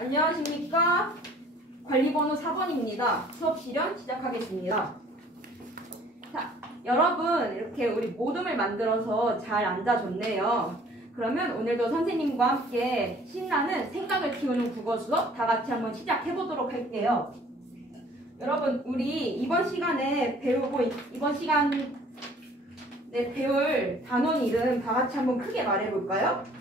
안녕하십니까? 관리번호 4번입니다. 수업 실현 시작하겠습니다. 자, 여러분 이렇게 우리 모둠을 만들어서 잘 앉아줬네요. 그러면 오늘도 선생님과 함께 신나는 생각을 키우는 국어 수업 다 같이 한번 시작해보도록 할게요. 여러분 우리 이번 시간에 배울 단원 이름 다 같이 한번 크게 말해볼까요?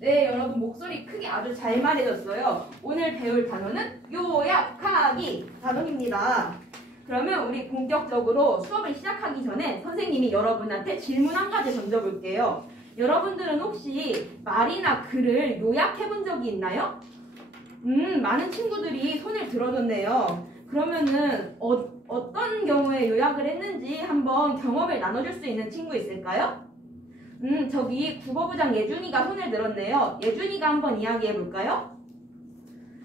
네, 여러분 목소리 크게 아주 잘 말해줬어요. 오늘 배울 단어는 요약하기 단어입니다. 그러면 우리 본격적으로 수업을 시작하기 전에 선생님이 여러분한테 질문 한 가지 던져볼게요. 여러분들은 혹시 말이나 글을 요약해 본 적이 있나요? 많은 친구들이 손을 들어줬네요. 그러면은 어떤 경우에 요약을 했는지 한번 경험을 나눠줄 수 있는 친구 있을까요? 저기 국어부장 예준이가 손을 들었네요. 예준이가 한번 이야기해 볼까요?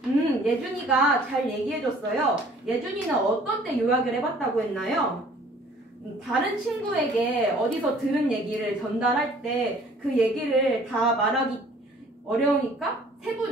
예준이가 잘 얘기해줬어요. 예준이는 어떤 때 요약을 해봤다고 했나요? 다른 친구에게 어디서 들은 얘기를 전달할 때 그 얘기를 다 말하기 어려우니까 세부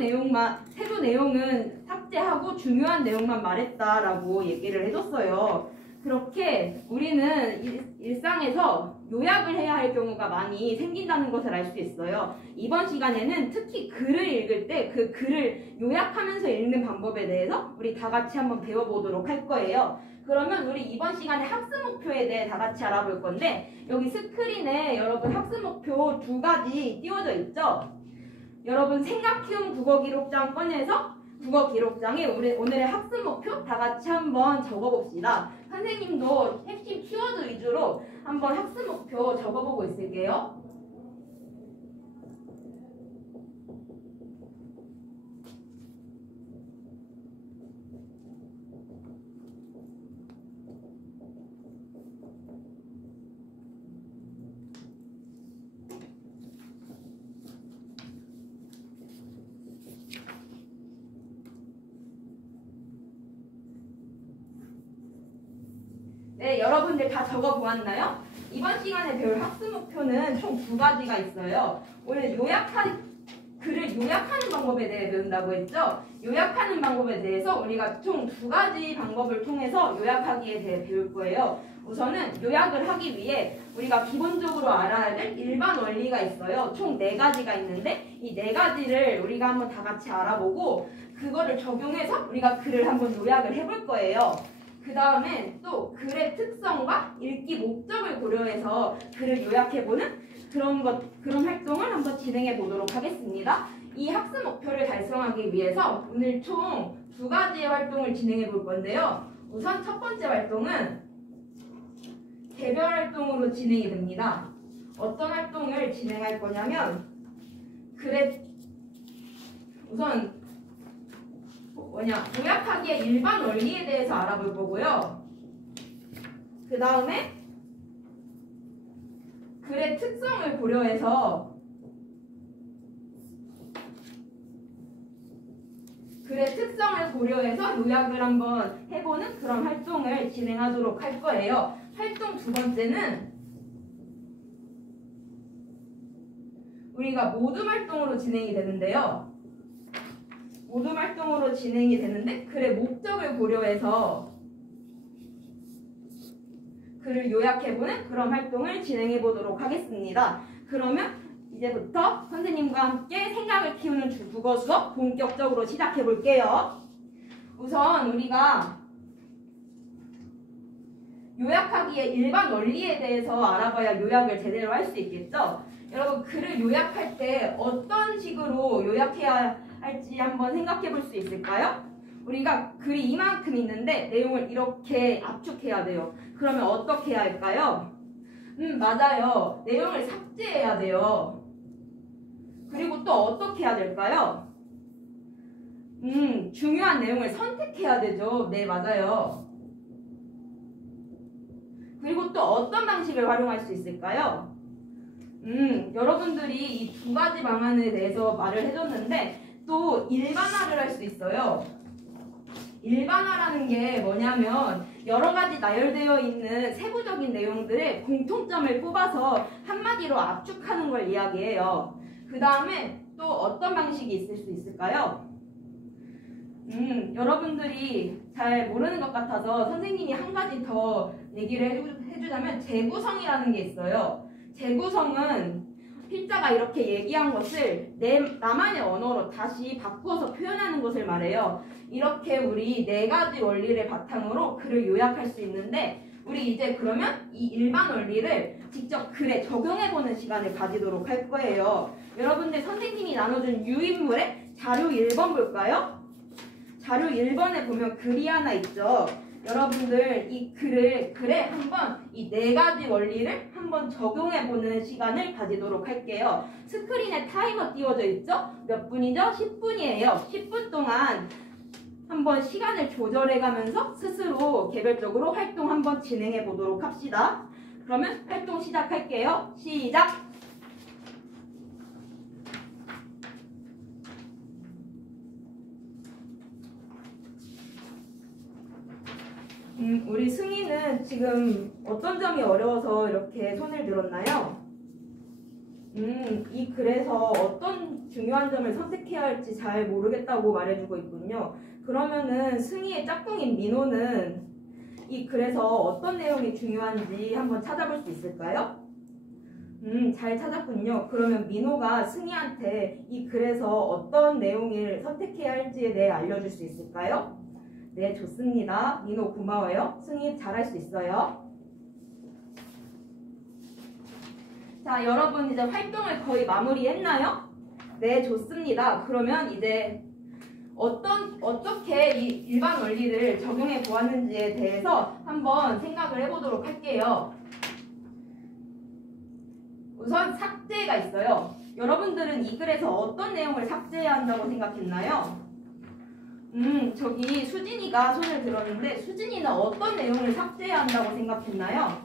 내용은 삭제하고 중요한 내용만 말했다라고 얘기를 해줬어요. 그렇게 우리는 일상에서 요약을 해야 할 경우가 많이 생긴다는 것을 알 수 있어요. 이번 시간에는 특히 글을 읽을 때 그 글을 요약하면서 읽는 방법에 대해서 우리 다 같이 한번 배워보도록 할 거예요. 그러면 우리 이번 시간에 학습 목표에 대해 다 같이 알아볼 건데 여기 스크린에 여러분 학습 목표 2가지 띄워져 있죠? 여러분 생각 키움 국어 기록장 꺼내서 국어 기록장에 오늘의 학습 목표 다 같이 한번 적어봅시다. 선생님도 핵심 키워드 위주로 한번 학습 목표 적어보고 있을게요. 네, 여러분들 다 적어보았나요? 이번 시간에 배울 학습 목표는 총 2가지가 있어요. 오늘 글을 요약하는 방법에 대해 배운다고 했죠? 요약하는 방법에 대해서 우리가 총 2가지 방법을 통해서 요약하기에 대해 배울 거예요. 우선은 요약을 하기 위해 우리가 기본적으로 알아야 될 일반 원리가 있어요. 총 4가지가 있는데 이 4가지를 우리가 한번 다 같이 알아보고 그거를 적용해서 우리가 글을 한번 요약을 해볼 거예요. 그 다음에 또 글의 특성과 읽기 목적을 고려해서 글을 요약해보는 그런 활동을 한번 진행해 보도록 하겠습니다. 이 학습 목표를 달성하기 위해서 오늘 총 2가지의 활동을 진행해 볼 건데요. 우선 첫 번째 활동은 개별 활동으로 진행이 됩니다. 어떤 활동을 진행할 거냐면 우선 요약하기의 일반 원리에 대해서 알아볼 거고요. 그 다음에 글의 특성을 고려해서 요약을 한번 해보는 그런 활동을 진행하도록 할 거예요. 활동 2번째는 우리가 모둠 활동으로 진행이 되는데요. 모둠 활동으로 진행이 되는데 글의 목적을 고려해서 글을 요약해보는 그런 활동을 진행해 보도록 하겠습니다. 그러면 이제부터 선생님과 함께 생각을 키우는 국어 수업 본격적으로 시작해 볼게요. 우선 우리가 요약하기의 일반 원리에 대해서 알아봐야 요약을 제대로 할 수 있겠죠? 여러분 글을 요약할 때 어떤 식으로 요약해야 할지 한번 생각해 볼 수 있을까요? 우리가 글이 이만큼 있는데 내용을 이렇게 압축해야 돼요. 그러면 어떻게 해야 할까요? 맞아요. 내용을 삭제해야 돼요. 그리고 또 어떻게 해야 될까요? 중요한 내용을 선택해야 되죠. 네, 맞아요. 그리고 또 어떤 방식을 활용할 수 있을까요? 여러분들이 이 2가지 방안에 대해서 말을 해줬는데 또 일반화를 할 수 있어요. 일반화라는 게 뭐냐면 여러 가지 나열되어 있는 세부적인 내용들의 공통점을 뽑아서 한마디로 압축하는 걸 이야기해요. 그 다음에 또 어떤 방식이 있을 수 있을까요? 여러분들이 잘 모르는 것 같아서 선생님이 한 가지 더 얘기를 해주자면 재구성이라는 게 있어요. 재구성은 필자가 이렇게 얘기한 것을 나만의 언어로 다시 바꾸어서 표현하는 것을 말해요. 이렇게 우리 4가지 원리를 바탕으로 글을 요약할 수 있는데 우리 이제 그러면 이 일반 원리를 직접 글에 적용해보는 시간을 가지도록 할 거예요. 여러분들 선생님이 나눠준 유인물의 자료 1번 볼까요? 자료 1번에 보면 글이 하나 있죠. 여러분들 이 글에 한번 이 4가지 원리를 한번 적용해보는 시간을 가지도록 할게요. 스크린에 타이머 띄워져 있죠? 몇 분이죠? 10분이에요. 10분 동안 한번 시간을 조절해가면서 스스로 개별적으로 활동 한번 진행해보도록 합시다. 그러면 활동 시작할게요. 시작! 우리 승희는 지금 어떤 점이 어려워서 이렇게 손을 들었나요? 이 글에서 어떤 중요한 점을 선택해야 할지 잘 모르겠다고 말해주고 있군요. 그러면은 승희의 짝꿍인 민호는 이 글에서 어떤 내용이 중요한지 한번 찾아볼 수 있을까요? 잘 찾았군요. 그러면 민호가 승희한테 이 글에서 어떤 내용을 선택해야 할지에 대해 알려줄 수 있을까요? 네, 좋습니다. 민호 고마워요. 승희 잘할 수 있어요. 자, 여러분 이제 활동을 거의 마무리했나요? 네, 좋습니다. 그러면 이제 어떻게 이 일반 원리를 적용해 보았는지에 대해서 한번 생각을 해보도록 할게요. 우선 삭제가 있어요. 여러분들은 이 글에서 어떤 내용을 삭제해야 한다고 생각했나요? 저기 수진이가 손을 들었는데 수진이는 어떤 내용을 삭제해야 한다고 생각했나요?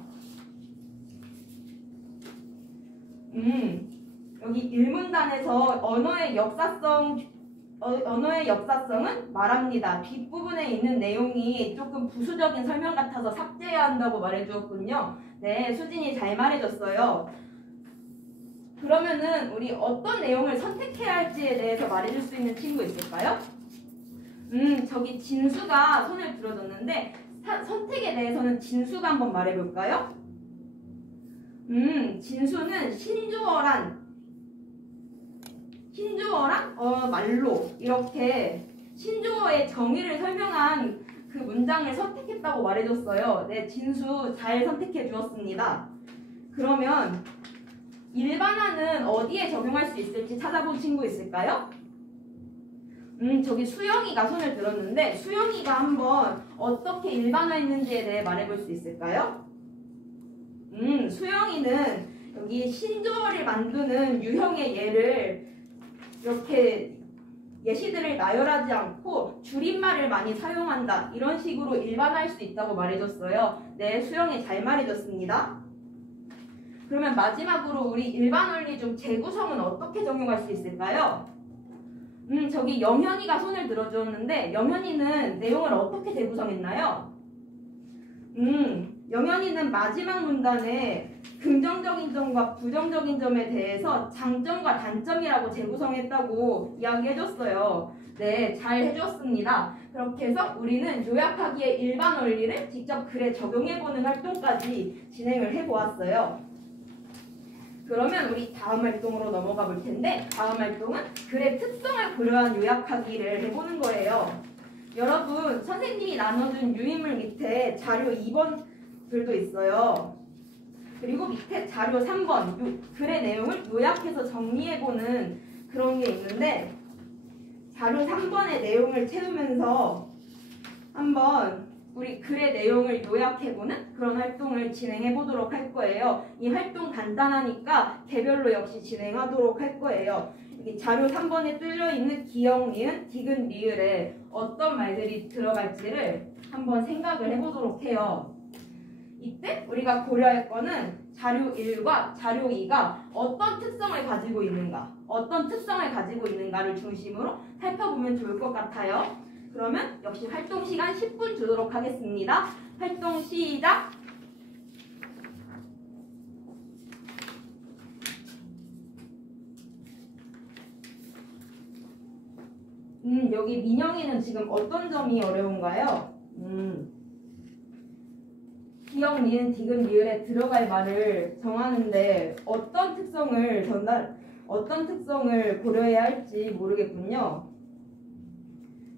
여기 일문단에서 언어의 역사성은 말합니다. 뒷부분에 있는 내용이 조금 부수적인 설명 같아서 삭제해야 한다고 말해주었군요. 네, 수진이 잘 말해줬어요. 그러면은 우리 어떤 내용을 선택해야 할지에 대해서 말해줄 수 있는 친구 있을까요? 저기 진수가 손을 들어줬는데 선택에 대해서는 진수가 한번 말해볼까요? 진수는 신주어란 말로 이렇게 신주어의 정의를 설명한 그 문장을 선택했다고 말해줬어요. 네, 진수 잘 선택해 주었습니다. 그러면 일반화는 어디에 적용할 수 있을지 찾아본 친구 있을까요? 저기 수영이가 손을 들었는데 수영이가 한번 어떻게 일반화했는지에 대해 말해볼 수 있을까요? 수영이는 여기 신조어를 만드는 유형의 예를 이렇게 예시들을 나열하지 않고 줄임말을 많이 사용한다 이런 식으로 일반화할 수 있다고 말해줬어요. 네, 수영이 잘 말해줬습니다. 그러면 마지막으로 우리 일반 원리 중 재구성은 어떻게 적용할 수 있을까요? 저기 영현이가 손을 들어주었는데 영현이는 내용을 어떻게 재구성했나요? 영현이는 마지막 문단에 긍정적인 점과 부정적인 점에 대해서 장점과 단점이라고 재구성했다고 이야기해줬어요. 네, 잘 해주었습니다. 그렇게 해서 우리는 요약하기의 일반 원리를 직접 글에 적용해보는 활동까지 진행을 해보았어요. 그러면 우리 다음 활동으로 넘어가 볼 텐데 다음 활동은 글의 특성을 고려한 요약하기를 해보는 거예요. 여러분 선생님이 나눠준 유인물 밑에 자료 2번 글도 있어요. 그리고 밑에 자료 3번 글의 내용을 요약해서 정리해보는 그런 게 있는데 자료 3번의 내용을 채우면서 한번 우리 글의 내용을 요약해보는 그런 활동을 진행해보도록 할 거예요. 이 활동 간단하니까 개별로 역시 진행하도록 할 거예요. 여기 자료 3번에 뚫려있는 기역, 니은, 디귿, 리을에 어떤 말들이 들어갈지를 한번 생각을 해보도록 해요. 이때 우리가 고려할 거는 자료 1과 자료 2가 어떤 특성을 가지고 있는가를 중심으로 살펴보면 좋을 것 같아요. 그러면 역시 활동 시간 10분 주도록 하겠습니다. 활동 시작! 여기 민영이는 지금 어떤 점이 어려운가요? 기역, 니은, 디귿, 리을에 들어갈 말을 정하는데 어떤 특성을 고려해야 할지 모르겠군요.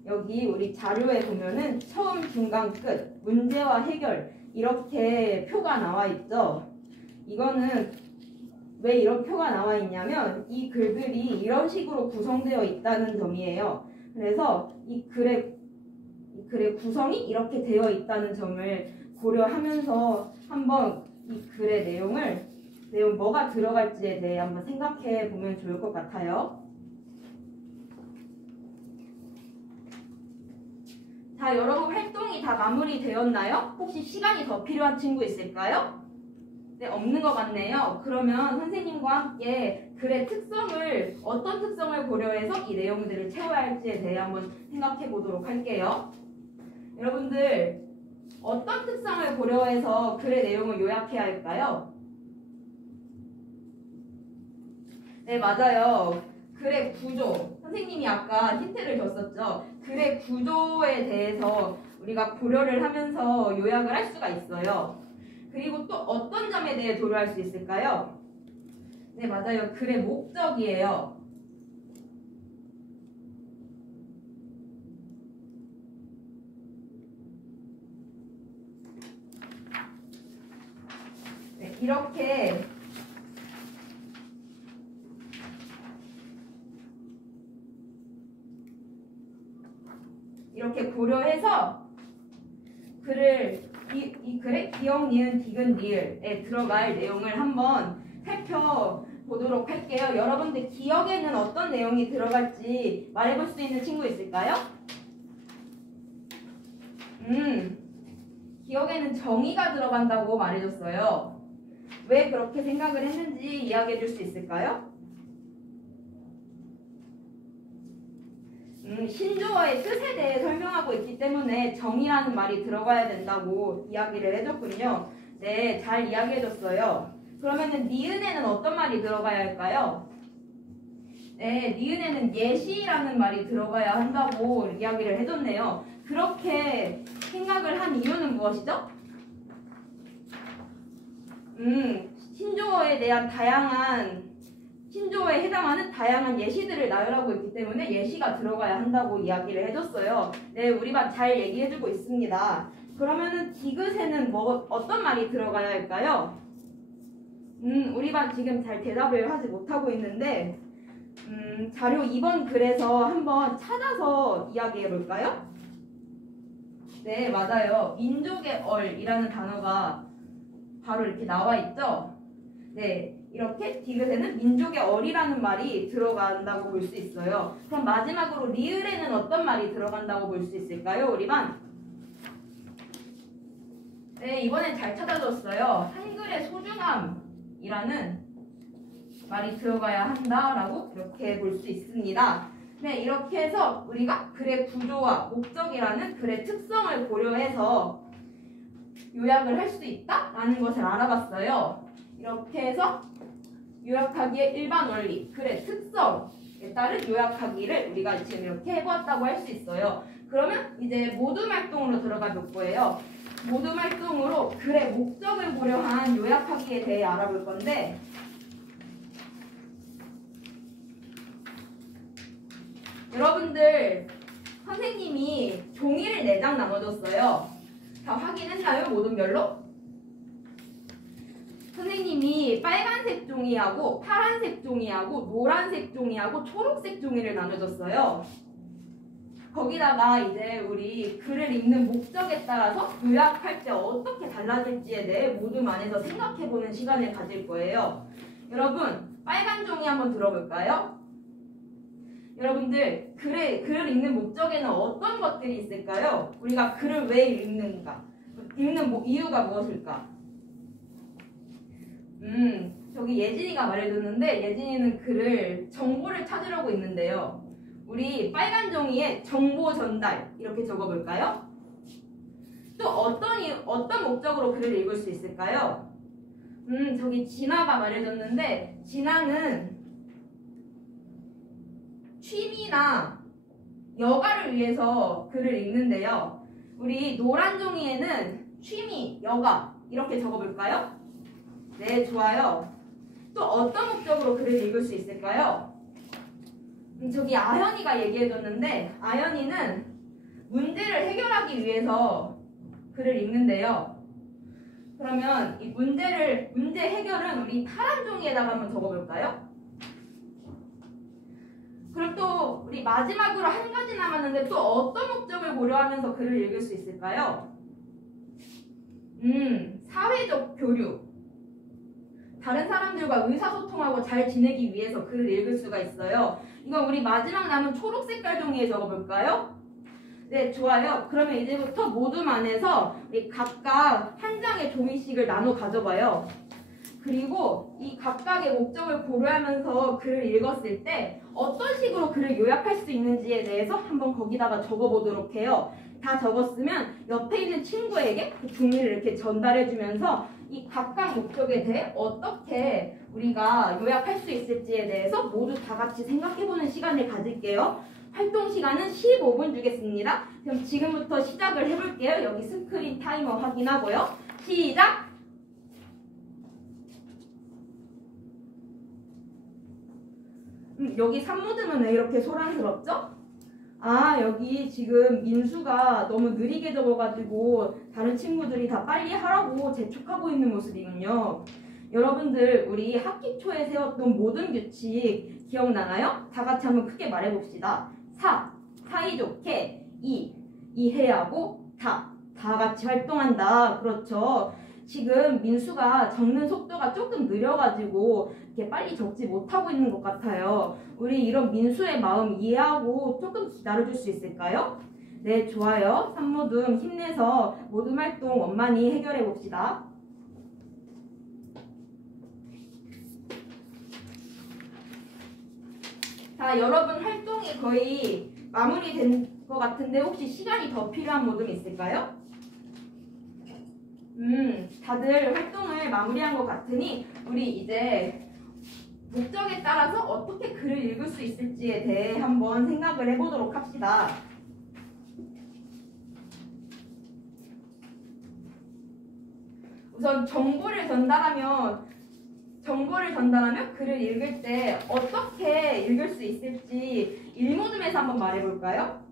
여기 우리 자료에 보면은 처음, 중간, 끝, 문제와 해결 이렇게 표가 나와 있죠. 이거는 왜 이런 표가 나와 있냐면 이 글들이 이런 식으로 구성되어 있다는 점이에요. 그래서 이 글의 구성이 이렇게 되어 있다는 점을 고려하면서 한번 이 글의 내용 뭐가 들어갈지에 대해 한번 생각해 보면 좋을 것 같아요. 자, 여러분 활동이 다 마무리되었나요? 혹시 시간이 더 필요한 친구 있을까요? 네, 없는 것 같네요. 그러면 선생님과 함께 글의 특성을 어떤 특성을 고려해서 이 내용들을 채워야 할지에 대해 한번 생각해 보도록 할게요. 여러분들 어떤 특성을 고려해서 글의 내용을 요약해야 할까요? 네, 맞아요. 글의 구조. 선생님이 아까 힌트를 줬었죠. 글의 구조에 대해서 우리가 고려를 하면서 요약을 할 수가 있어요. 그리고 또 어떤 점에 대해 고려할 수 있을까요? 네, 맞아요. 글의 목적이에요. 네, 이렇게 고려해서 이 글의 기역, 니은, 디귿, 리을에 들어갈 내용을 한번 살펴보도록 할게요. 여러분들 기역에는 어떤 내용이 들어갈지 말해볼 수 있는 친구 있을까요? 기역에는 정의가 들어간다고 말해줬어요. 왜 그렇게 생각을 했는지 이야기해 줄 수 있을까요? 신조어의 뜻에 대해 설명하고 있기 때문에 정의라는 말이 들어가야 된다고 이야기를 해줬군요. 네, 잘 이야기해줬어요. 그러면은 니은에는 어떤 말이 들어가야 할까요? 네, 니은에는 예시라는 말이 들어가야 한다고 이야기를 해줬네요. 그렇게 생각을 한 이유는 무엇이죠? 신조어에 해당하는 다양한 예시들을 나열하고 있기 때문에 예시가 들어가야 한다고 이야기를 해줬어요. 네, 우리 반 잘 얘기해주고 있습니다. 그러면은 디귿에는 어떤 말이 들어가야 할까요? 우리 반 지금 잘 대답을 하지 못하고 있는데 자료 2번 글에서 한번 찾아서 이야기해 볼까요? 네, 맞아요. 민족의 얼이라는 단어가 바로 이렇게 나와 있죠? 네, 이렇게 디귿에는 민족의 얼이라는 말이 들어간다고 볼 수 있어요. 그럼 마지막으로 리을에는 어떤 말이 들어간다고 볼 수 있을까요, 우리 반? 네, 이번엔 잘 찾아줬어요. 한글의 소중함이라는 말이 들어가야 한다라고 이렇게 볼 수 있습니다. 네, 이렇게 해서 우리가 글의 구조와 목적이라는 글의 특성을 고려해서 요약을 할 수 있다라는 것을 알아봤어요. 이렇게 해서 요약하기의 일반 원리, 글의 특성에 따른 요약하기를 우리가 지금 이렇게 해보았다고 할 수 있어요. 그러면 이제 모둠 활동으로 들어가 볼 거예요. 모둠 활동으로 글의 목적을 고려한 요약하기에 대해 알아볼 건데 여러분들 선생님이 종이를 4장 나눠줬어요. 다 확인했나요? 모둠별로? 선생님이 빨간색 종이하고 파란색 종이하고 노란색 종이하고 초록색 종이를 나눠줬어요. 거기다가 이제 우리 글을 읽는 목적에 따라서 요약할 때 어떻게 달라질지에 대해 모둠 안에서 생각해보는 시간을 가질 거예요. 여러분, 빨간 종이 한번 들어볼까요? 여러분들, 글을 읽는 목적에는 어떤 것들이 있을까요? 우리가 글을 왜 읽는가? 읽는 이유가 무엇일까? 저기 예진이가 말해줬는데 예진이는 글을 정보를 찾으려고 있는데요. 우리 빨간 종이에 정보 전달 이렇게 적어볼까요? 또 어떤 목적으로 글을 읽을 수 있을까요? 저기 진아가 말해줬는데 진아는 취미나 여가를 위해서 글을 읽는데요. 우리 노란 종이에는 취미, 여가 이렇게 적어볼까요? 네, 좋아요. 또 어떤 목적으로 글을 읽을 수 있을까요? 저기 아현이가 얘기해줬는데 아현이는 문제를 해결하기 위해서 글을 읽는데요. 그러면 이 문제 해결은 우리 파란 종이에다가 한번 적어볼까요? 그럼 또 우리 마지막으로 한 가지 남았는데 또 어떤 목적을 고려하면서 글을 읽을 수 있을까요? 사회적 교류. 다른 사람들과 의사소통하고 잘 지내기 위해서 글을 읽을 수가 있어요. 이건 우리 마지막 남은 초록 색깔 종이에 적어볼까요? 네, 좋아요. 그러면 이제부터 모둠안에서 우리 각각 한 장의 종이씩을 나눠 가져봐요. 그리고 이 각각의 목적을 고려하면서 글을 읽었을 때 어떤 식으로 글을 요약할 수 있는지에 대해서 한번 거기다가 적어보도록 해요. 다 적었으면 옆에 있는 친구에게 그 종이를 이렇게 전달해주면서 이 각각 목적에 대해 어떻게 우리가 요약할 수 있을지에 대해서 모두 다 같이 생각해보는 시간을 가질게요. 활동 시간은 15분 주겠습니다. 그럼 지금부터 시작을 해볼게요. 여기 스크린 타이머 확인하고요. 시작! 여기 산모드는 왜 이렇게 소란스럽죠? 아, 여기 지금 민수가 너무 느리게 적어가지고 다른 친구들이 다 빨리 하라고 재촉하고 있는 모습이군요. 여러분들 우리 학기 초에 세웠던 모든 규칙 기억나나요? 다 같이 한번 크게 말해봅시다. 사이좋게, 이해하고, 다 같이 활동한다. 그렇죠. 지금 민수가 적는 속도가 조금 느려가지고 이렇게 빨리 적지 못하고 있는 것 같아요. 우리 이런 민수의 마음 이해하고 조금 기다려줄 수 있을까요? 네, 좋아요. 산모둠 힘내서 모둠 활동 원만히 해결해 봅시다. 자, 여러분 활동이 거의 마무리된 것 같은데 혹시 시간이 더 필요한 모둠 있을까요? 다들 활동을 마무리한 것 같으니 우리 이제 목적에 따라서 어떻게 글을 읽을 수 있을지에 대해 한번 생각을 해보도록 합시다. 우선 정보를 전달하면 글을 읽을 때 어떻게 읽을 수 있을지 일모둠에서 한번 말해볼까요?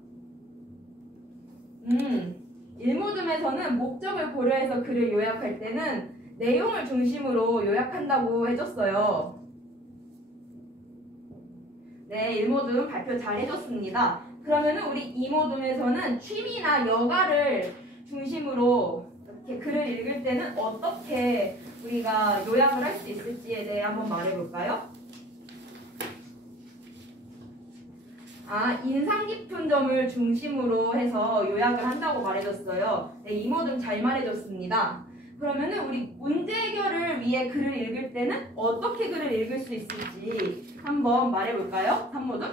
일모둠에서는 목적을 고려해서 글을 요약할 때는 내용을 중심으로 요약한다고 해줬어요. 네, 일모둠 발표 잘 해줬습니다. 그러면은 우리 이모둠에서는 취미나 여가를 중심으로 이렇게 글을 읽을 때는 어떻게 우리가 요약을 할 수 있을지에 대해 한번 말해볼까요? 인상 깊은 점을 중심으로 해서 요약을 한다고 말해줬어요. 네, 이모둠 잘 말해줬습니다. 그러면은 우리 문제 해결을 위해 글을 읽을 때는 어떻게 글을 읽을 수 있을지 한번 말해볼까요? 산모둠?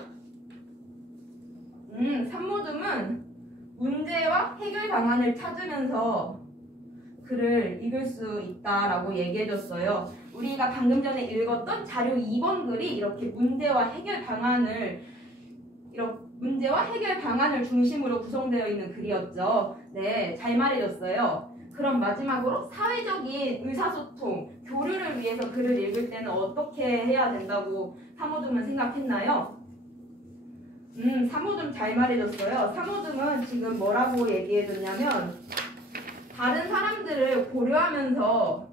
산모둠은 문제와 해결 방안을 찾으면서 글을 읽을 수 있다라고 얘기해줬어요. 우리가 방금 전에 읽었던 자료 2번 글이 이렇게 문제와 해결 방안을 중심으로 구성되어 있는 글이었죠. 네, 잘 말해줬어요. 그럼 마지막으로 사회적인 의사소통, 교류를 위해서 글을 읽을 때는 어떻게 해야 된다고 산모둠은 생각했나요? 산모둠 잘 말해줬어요. 산모둠은 지금 뭐라고 얘기해줬냐면 다른 사람들을 고려하면서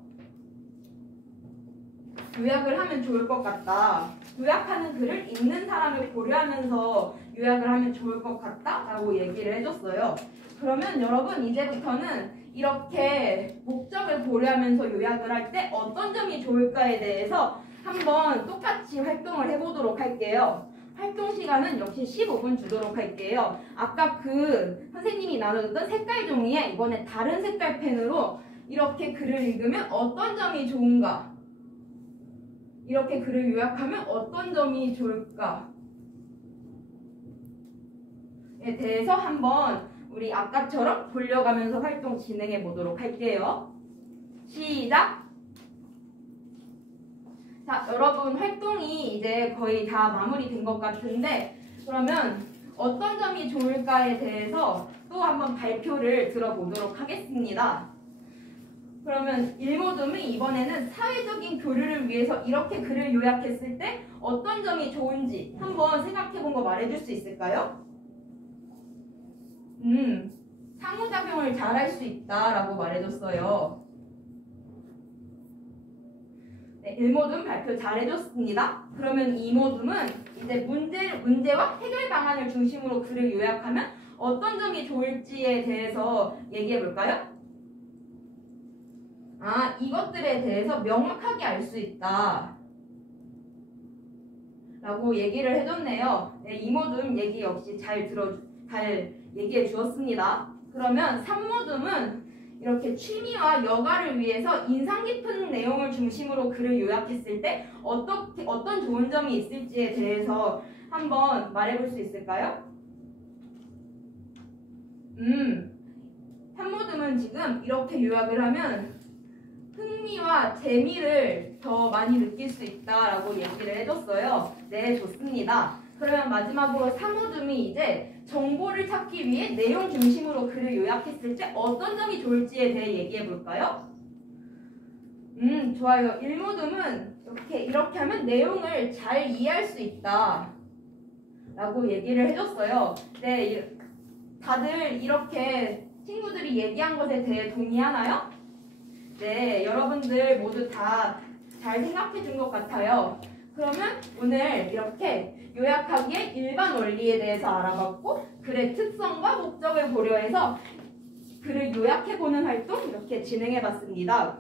요약을 하면 좋을 것 같다. 요약하는 글을 읽는 사람을 고려하면서 요약을 하면 좋을 것 같다 라고 얘기를 해줬어요. 그러면 여러분 이제부터는 이렇게 목적을 고려하면서 요약을 할 때 어떤 점이 좋을까에 대해서 한번 똑같이 활동을 해보도록 할게요. 활동 시간은 역시 15분 주도록 할게요. 아까 그 선생님이 나눠줬던 색깔 종이에 이번에 다른 색깔 펜으로 이렇게 글을 읽으면 어떤 점이 좋은가, 이렇게 글을 요약하면 어떤 점이 좋을까에 대해서 한번 우리 아까처럼 돌려가면서 활동 진행해 보도록 할게요. 시작! 자, 여러분 활동이 이제 거의 다 마무리된 것 같은데 그러면 어떤 점이 좋을까에 대해서 또 한번 발표를 들어보도록 하겠습니다. 그러면 일모듬이 이번에는 사회적인 교류를 위해서 이렇게 글을 요약했을 때 어떤 점이 좋은지 한번 생각해 본 거 말해줄 수 있을까요? 상호작용을 잘 할 수 있다라고 말해줬어요. 네, 일모듬 발표 잘 해줬습니다. 그러면 이모듬은 이제 문제와 해결 방안을 중심으로 글을 요약하면 어떤 점이 좋을지에 대해서 얘기해 볼까요? 이것들에 대해서 명확하게 알 수 있다 라고 얘기를 해줬네요. 네, 이모듬 얘기 역시 잘 얘기해 주었습니다. 그러면 삼모듬은 이렇게 취미와 여가를 위해서 인상 깊은 내용을 중심으로 글을 요약했을 때 어떤 좋은 점이 있을지에 대해서 한번 말해볼 수 있을까요? 삼모듬은 지금 이렇게 요약을 하면 흥미와 재미를 더 많이 느낄 수 있다라고 얘기를 해줬어요. 네, 좋습니다. 그러면 마지막으로 삼모듬이 이제 정보를 찾기 위해 내용 중심으로 글을 요약했을 때 어떤 점이 좋을지에 대해 얘기해 볼까요? 좋아요. 일모듬은 이렇게 하면 내용을 잘 이해할 수 있다 라고 얘기를 해줬어요. 네, 다들 이렇게 친구들이 얘기한 것에 대해 동의하나요? 네, 여러분들 모두 다 잘 생각해 준 것 같아요. 그러면 오늘 이렇게 요약하기의 일반 원리에 대해서 알아봤고 글의 특성과 목적을 고려해서 글을 요약해보는 활동 이렇게 진행해봤습니다.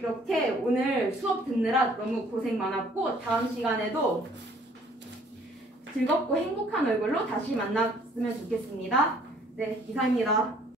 이렇게 오늘 수업 듣느라 너무 고생 많았고 다음 시간에도 즐겁고 행복한 얼굴로 다시 만났으면 좋겠습니다. 네, 이상입니다.